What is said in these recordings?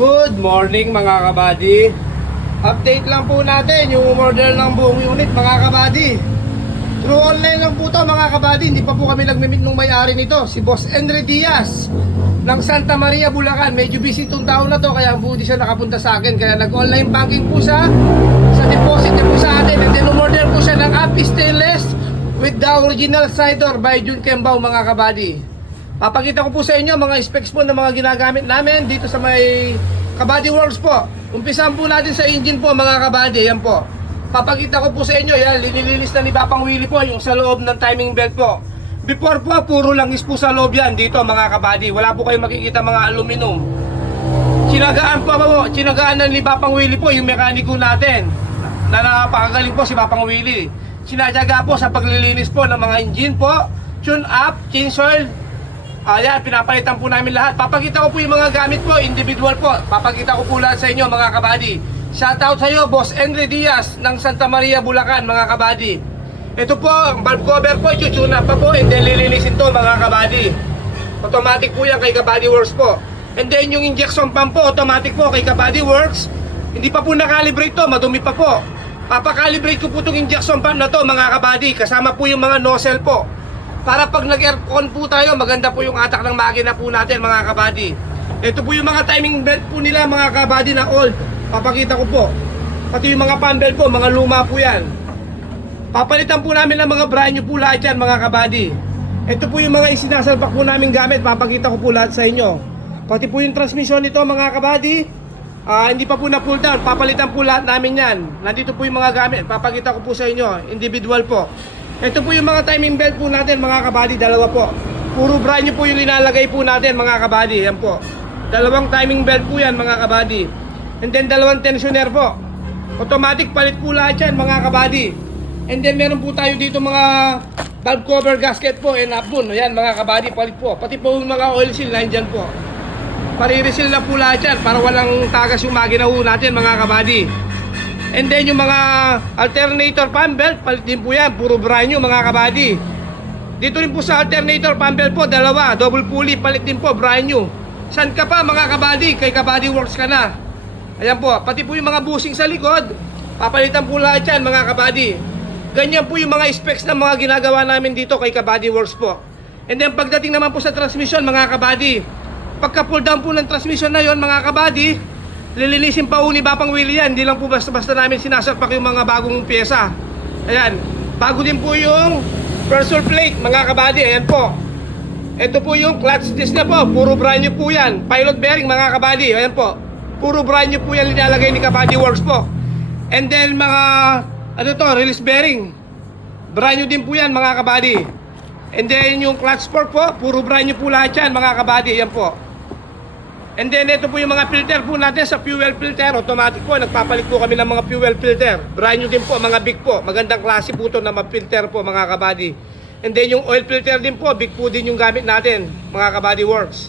Good morning mga kabady. Update lang po natin yung order ng buong unit mga kabady. Through online lang po to mga kabady. Hindi pa po kami nagmimit ng may-ari nito, si Boss Henry Diaz ng Santa Maria, Bulacan. Medyo busy itong taon na to, kaya hindi siya nakapunta sa akin. Kaya nag-online banking po siya. Sa deposit niya po sa atin. And then umorder po siya ng Api Stainless with the original cider by Jun Kembao mga kabady. Papakita ko po sa inyo mga specs po ng mga ginagamit namin dito sa may Kabady Works po. Umpisahan po natin sa engine po mga kabady. Yan po. Papakita ko po sa inyo. Yan, linilinis na ni Papang Willie po yung sa loob ng timing belt po. Before po, puro langis po sa loob yan dito mga kabady. Wala po kayong makikita mga aluminum. Tsinagaan na ni Papang Willie po yung mekaniko natin. Na napakagaling po si Papang Willie. Sinadyaga po sa paglilinis po ng mga engine po. Tune up, change oil. Ayan, pinapalitan po namin lahat. Papakita ko po yung mga gamit po, individual po. Papakita ko po lahat sa inyo mga kabady. Shoutout sa iyo, Boss Henry Diaz ng Santa Maria, Bulacan mga kabady. Ito po, ang valve cover po, chuchuna pa po, and then lilinisin to mga kabady. Automatic po yan kay Kabady Works po. And then yung injection pump po, automatic po kay Kabady Works. Hindi pa po nakalibrate to, madumi pa po. Papakalibrate ko po itong injection pump na to mga kabady. Kasama po yung mga nozzle po. Para pag nag-aircon po tayo, maganda po yung atak ng makina po natin mga kabady. Ito po yung mga timing belt po nila mga kabady na old. Papakita ko po. Pati yung mga fan belt po, mga luma po yan. Papalitan po namin ng mga brand new po lahat yan mga kabady. Ito po yung mga isinasalpak po namin gamit. Papakita ko po lahat sa inyo. Pati po yung transmission nito mga kabady. Hindi pa po na pull down. Papalitan po lahat namin yan. Nandito po yung mga gamit. Papakita ko po sa inyo. Individual po. Ito po yung mga timing belt po natin mga kabady, dalawa po. Puro brand new po yung linalagay po natin mga kabady. Yan po. Dalawang timing belt po yan mga kabady. And then dalawang tensioner po. Automatic palit po lahat yan mga kabady. And then meron po tayo dito mga valve cover gasket po and upbun. Ayan mga kabady, palit po. Pati po yung mga oil seal na dyan po. Parireseal na po lahat yan para walang tagas yung makina po natin mga kabady. And then yung mga alternator fan belt, palit din po yan, puro brand new mga kabady. Dito rin po sa alternator fan belt po, dalawa, double pulley, palit din po, brand new. San ka pa mga kabady? Kay Kabady Works ka na. Ayan po, pati po yung mga bushing sa likod, papalitan po lahat yan mga kabady. Ganyan po yung mga specs ng mga ginagawa namin dito kay Kabady Works po. And then pagdating naman po sa transmission mga kabady, pagka pull down po ng transmission na yon mga kabady, lilinisin pa po ni Papang Willie yan. Hindi lang po basta-basta namin sinasalpak yung mga bagong pyesa. Ayan. Bago din po yung pressure plate mga kabady. Ayan po. Ito po yung clutch disc na po. Puro brand new po yan. Pilot bearing mga kabady. Ayan po. Puro brand new po yan linalagay ni Kabady Works po. And then mga release bearing. Brand new din po yan mga kabady. And then yung clutch fork po. Puro brand new po lahat yan mga kabady. Ayan po. And then ito po yung mga filter po natin sa fuel filter. Automatic po, nagpapalit po kami ng mga fuel filter. Brand new din po, mga big po. Magandang klase po ito na mag-filter po mga kabady. And then yung oil filter din po, big po din yung gamit natin mga Kabady Works.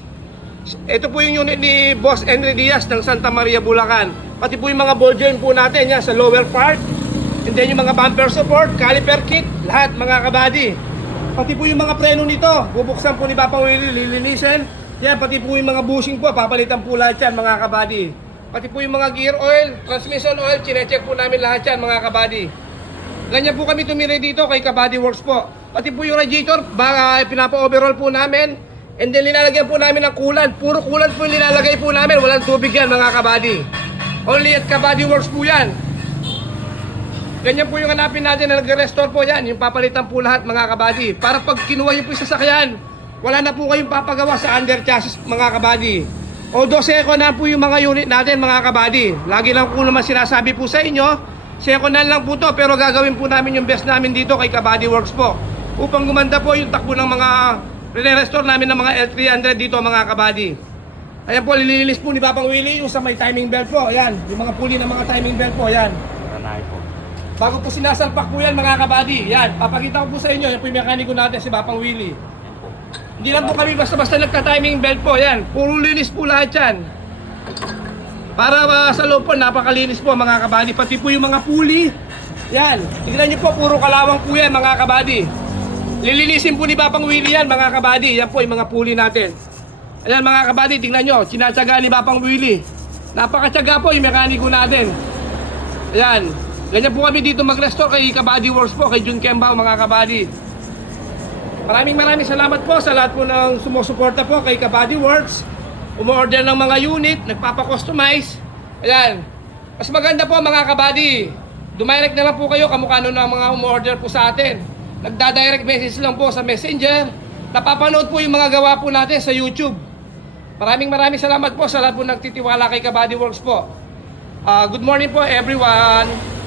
Ito po yung unit ni Boss Henry Diaz ng Santa Maria, Bulacan. Pati po yung mga ball joint po natin yan sa lower part. And then yung mga bumper support, caliper kit, lahat mga kabady. Pati po yung mga preno nito, bubuksan po ni Papang Willie, lilinisin. Yan, pati po yung mga bushing po, papalitan po lahat yan mga kabady. Pati po yung mga gear oil, transmission oil, chinecheck po namin lahat yan mga kabady. Ganyan po kami tumira dito kay Kabady Works po. Pati po yung radiator, pinapa-overall po namin. And then linalagyan po namin ng coolant. Puro coolant po yung linalagay po namin, walang tubig yan mga kabady. Only at Kabady Works po yan. Ganyan po yung hanapin natin na nag-restore po yan, yung papalitan po lahat mga kabady. Para pag kinuha nyo po yung sasakyan, wala na po kayong papagawa sa under chassis mga kabady. Although second na po yung mga unit natin mga kabady. Lagi lang po naman sinasabi po sa inyo, second na lang po to, pero gagawin po namin yung best namin dito kay Kabady Works po. Upang gumanda po yung takbo ng mga re-restore namin ng mga L300 dito mga kabady. Ayan po, lilinis po ni Papang Willie yung sa may timing belt po. Ayan, yung mga pulley ng mga timing belt po. Ayan. Bago po sinasalpak po yan mga kabady. Ayan, papakita ko po sa inyo, yan po yung mekaniko natin si Papang Willie. Hindi lang po kami basta-basta nagka-timing belt po. Yan, puro linis po lahat yan. Para sa loob po, napakalinis po mga kabady. Pati po yung mga pulley. Yan, tignan nyo po, puro kalawang po yan mga kabady. Lilinisin po ni Papang Willie yan mga kabady. Yan po yung mga pulley natin. Ayan mga kabady, tignan nyo, sinatsaga ni Papang Willie. Napakatyaga po yung mekaniko natin. Ayan. Ganyan po kami dito mag-restore kay Kabady Works po, kay Jun Kembao mga kabady. Maraming salamat po sa lahat po ng sumusuporta po kay Kabady Works. Umu-order ng mga unit, nagpapa-customize. Ayan. Mas maganda po mga kabady. Dumirect na lang po kayo kamukha nun ng mga umu-order po sa atin. Nagda-direct message lang po sa Messenger. Napapanood po yung mga gawa po natin sa YouTube. Maraming salamat po sa lahat po nagtitiwala kay Kabady Works po. Good morning po everyone.